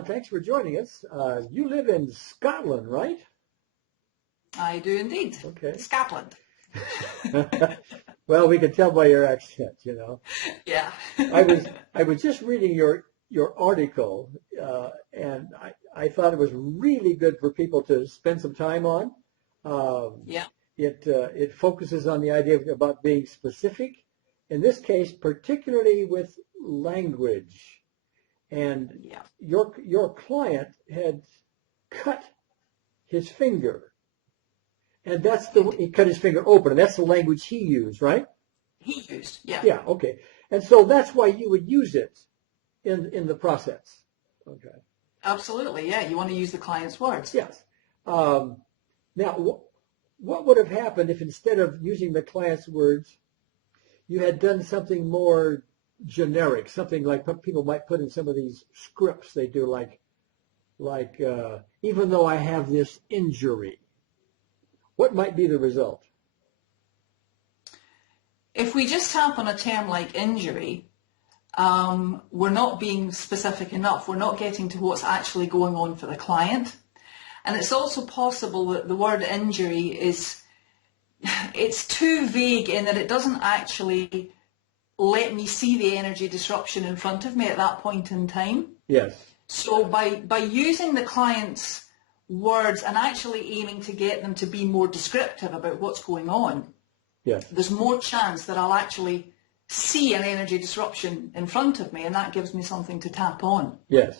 Thanks for joining us. You live in Scotland, right? I do indeed. Okay. Scotland. Well, we can tell by your accent, you know. Yeah. I was just reading your article, and I thought it was really good for people to spend some time on. Yeah. It focuses on the idea about being specific. In this case, particularly with language. And yeah. your client had cut his finger. And he cut his finger open, and that's the language he used, right? He used, yeah. Yeah, okay. And so that's why you would use it in the process. Okay. Absolutely, yeah. You want to use the client's words. Yes. Now, what would have happened if instead of using the client's words, you had done something more generic, something like people might put in some of these scripts they do, like even though I have this injury, what might be the result? If we just tap on a term like injury, we're not being specific enough. We're not getting to what's actually going on for the client. And it's also possible that the word injury it's too vague in that it doesn't actually let me see the energy disruption in front of me at that point in time. Yes. So by using the client's words and actually aiming to get them to be more descriptive about what's going on, yes, there's more chance that I'll actually see an energy disruption in front of me, and that gives me something to tap on. Yes.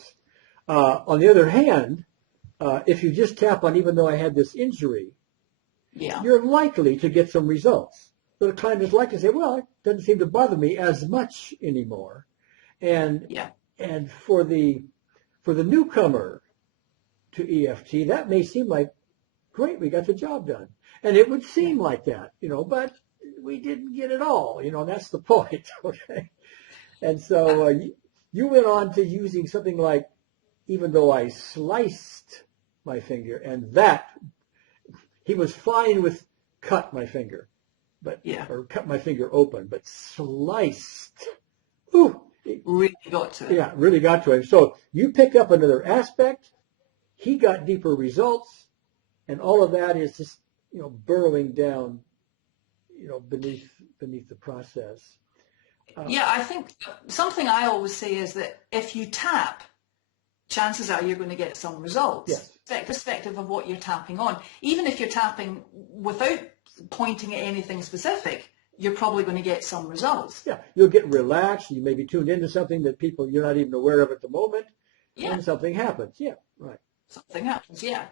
On the other hand, if you just tap on even though I had this injury, yeah, you're likely to get some results. So the client is likely to say, well, it doesn't seem to bother me as much anymore. And yeah. And for the newcomer to EFT, that may seem like, great, we got the job done. And it would seem like that, but we didn't get it all, and that's the point, okay? And so you went on to using something like, even though I sliced my finger, and that, he was fine with cut my finger, or cut my finger open, but sliced, really got to it. Yeah, really got to him. So you pick up another aspect, he got deeper results, and all of that is just, burrowing down, beneath the process. Yeah, I think something I always say is that if you tap, chances are you're going to get some results. Yes. Irrespective of what you're tapping on. Even if you're tapping without pointing at anything specific, you're probably going to get some results. Yeah, you'll get relaxed. You may be tuned into something that you're not even aware of at the moment. Yeah. And something happens. Yeah, right. Something happens, yeah.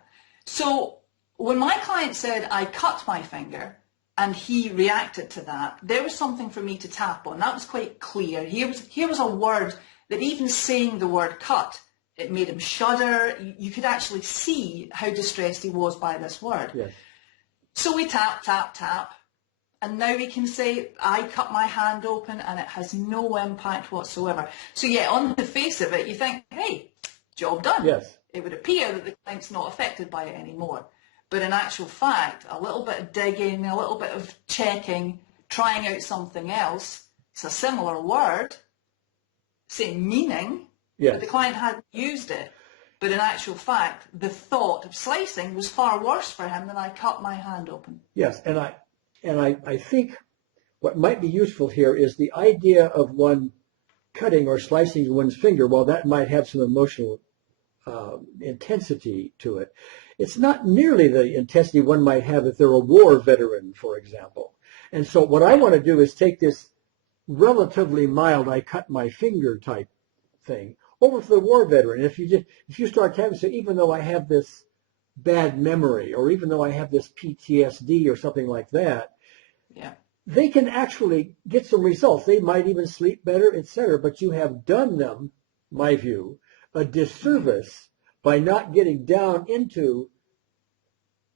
So when my client said, I cut my finger, and he reacted to that, there was something for me to tap on. That was quite clear. Here was a word that even saying the word cut, it made him shudder. You could actually see how distressed he was by this word. Yes. So we tap, tap, tap. And now we can say, I cut my hand open and it has no impact whatsoever. So yeah, on the face of it, you think, hey, job done. Yes. It would appear that the client's not affected by it anymore. But in actual fact, a little bit of digging, a little bit of checking, trying out something else, it's a similar word, same meaning, yes, but the client hadn't used it. But in actual fact, the thought of slicing was far worse for him than I cut my hand open. Yes, and I think what might be useful here is the idea of one cutting or slicing one's finger. While that might have some emotional intensity to it, it's not nearly the intensity one might have if they're a war veteran, for example. And so what I want to do is take this relatively mild, I cut my finger type thing over to the war veteran. If you start having, so even though I have this bad memory, or even though I have this PTSD or something like that, yeah, they can actually get some results. They might even sleep better, etc. But you have done them, my view, a disservice by not getting down into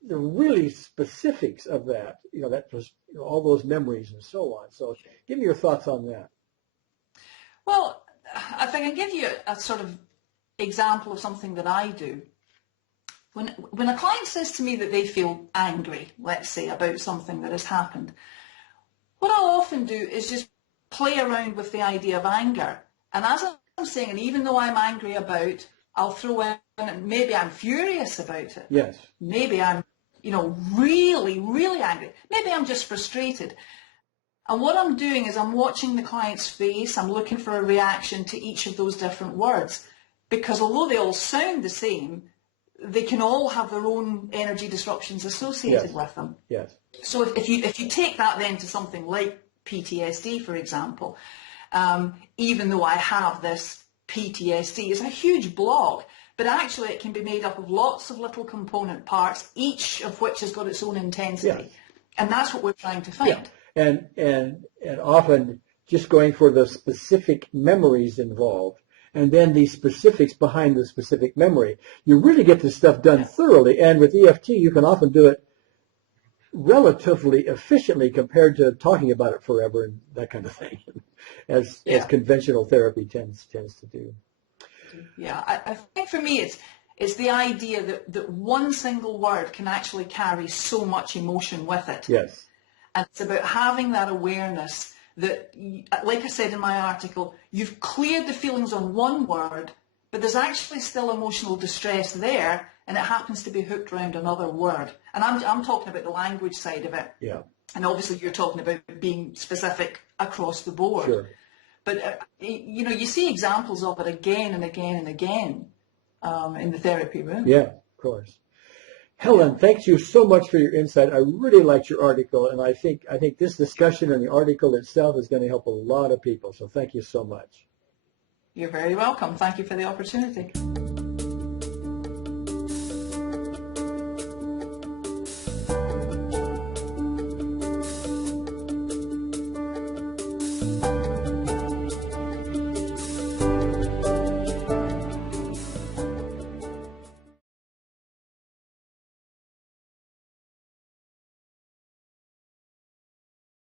the really specifics of that. That was all those memories and so on. So, give me your thoughts on that. Well, if I can give you a sort of example of something that I do. When a client says to me that they feel angry, let's say, about something that has happened, what I'll often do is just play around with the idea of anger. And as I'm saying, and even though I'm angry about I'll throw in, maybe I'm furious about it. Yes. Maybe I'm, really, really angry. Maybe I'm just frustrated. And what I'm doing is I'm watching the client's face. I'm looking for a reaction to each of those different words. Because although they all sound the same, they can all have their own energy disruptions associated with them. Yes. So if you take that then to something like PTSD, for example, even though I have this PTSD, it's a huge block, but actually it can be made up of lots of little component parts, each of which has got its own intensity. Yes. And that's what we're trying to find. Yeah. And often just going for the specific memories involved, and then the specifics behind the specific memory, you really get this stuff done thoroughly. And with EFT, you can often do it relatively efficiently compared to talking about it forever and that kind of thing, as conventional therapy tends to do. Yeah, I think for me it's the idea that one single word can actually carry so much emotion with it. Yes. And it's about having that awareness that, like I said in my article, you've cleared the feelings on one word, but there's actually still emotional distress there, and it happens to be hooked around another word. And I'm talking about the language side of it. Yeah. And obviously you're talking about being specific across the board. Sure. But, you see examples of it again and again and again in the therapy room. Yeah, of course. Helen, thank you so much for your insight. I really liked your article, and I think this discussion and the article itself is going to help a lot of people. So thank you so much. You're very welcome. Thank you for the opportunity.